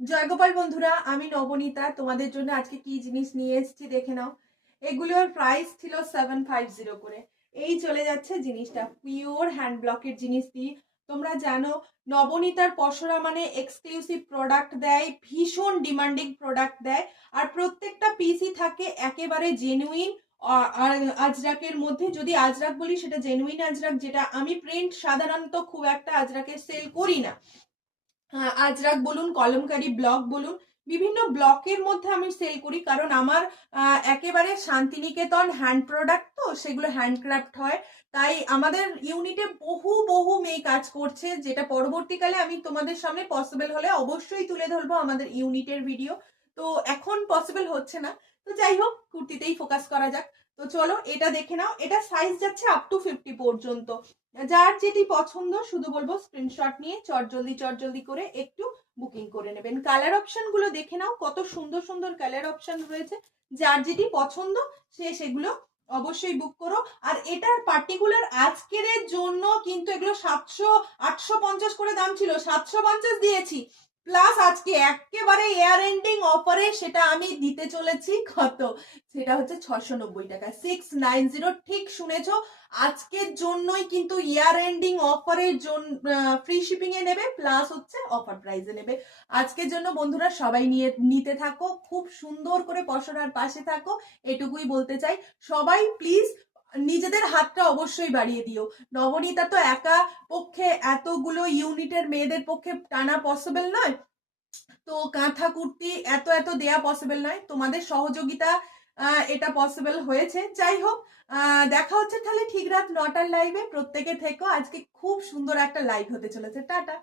জয়গোপাল বন্ধুরা, আমি নবনীতা। তোমাদের জন্য আজকে কি জিনিস নিয়ে এসেছি দেখে নাও। এগুলোর প্রাইস ছিল 750 করে। এই চলে যাচ্ছে জিনিসটা, পিওর হ্যান্ড ব্লকের জিনিস দিয়ে। তোমরা জানো নবনীতার পসরা মানে এক্সক্লুসিভ প্রোডাক্ট দেয়, ভীষণ ডিমান্ডিং প্রোডাক্ট দেয়। আর প্রত্যেকটা পিসই থাকে একেবারে জেনুইন। আর আজরাকের মধ্যে, যদি আজরাক বলি সেটা জেনুইন আজরাক, যেটা আমি প্রিন্ট সাধারণত খুব একটা আজরাকের সেল করি না। আজরাক বলুন, কলমকারি ব্লক বলুন, বিভিন্ন ব্লকের মধ্যে আমি সেল করি, কারণ আমার একেবারে শান্তিনিকেতন হ্যান্ড প্রোডাক্ট, তো সেগুলো হ্যান্ডক্রাফট হয়। তাই আমাদের ইউনিটে বহু বহু মেয়ে কাজ করছে, যেটা পরবর্তীকালে আমি তোমাদের সামনে পসিবল হলে অবশ্যই তুলে ধরবো আমাদের ইউনিটের ভিডিও। তো এখন পসিবল হচ্ছে না। তো যাই হোক, কুর্তিতেই ফোকাস করা যাক। তো চলো এটা দেখে নাও। এটা সাইজ যাচ্ছে আপ টু 50 পর্যন্ত। যার যেটি পছন্দ শুধু বলবো স্ক্রিনশট নিয়ে চটজলদি করে একটু বুকিং করে নেবেন। কালার অপশন গুলো দেখে নাও, কত সুন্দর সুন্দর কালার অপশন রয়েছে। যার যেটি পছন্দ সে সেগুলো অবশ্যই বুক করো। আর এটার পার্টিকুলার আজকের জন্য কিন্তু এগুলো 850 করে দাম ছিল, 750 দিয়েছি। প্লাস আজকে একেবারে এয়ার এন্ডিং অফারে সেটা আমি দিতে চলেছি কত, সেটা হচ্ছে 690 টাকা, 690। ঠিক শুনেছো, আজকের জন্যই কিন্তু ইয়ার এন্ডিং অফারের জন্য ফ্রি শিপিং এ নেবে, প্লাস হচ্ছে অফার প্রাইসে নেবে। আজকের জন্য বন্ধুরা সবাই নিতে থাকো, খুব সুন্দর করে পসরার পাশে থাকো, এটুকুই বলতে চাই। সবাই প্লিজ নিজেদের হাতটা অবশ্যই বাড়িয়ে দিও। নবনীতা তো একা পক্ষে এতগুলো ইউনিটের মেয়েদের পক্ষে টানা পসিবল নয়, তো কাঁথা কুর্তি এত এত দেয়া পসিবল নয়। তোমাদের সহযোগিতা এটা পসিবল হয়েছে। যাই হোক, দেখা হচ্ছে তাহলে ঠিক রাত 9টার লাইভে। প্রত্যেকে থেকো, আজকে খুব সুন্দর একটা লাইভ হতে চলেছে। টাটা।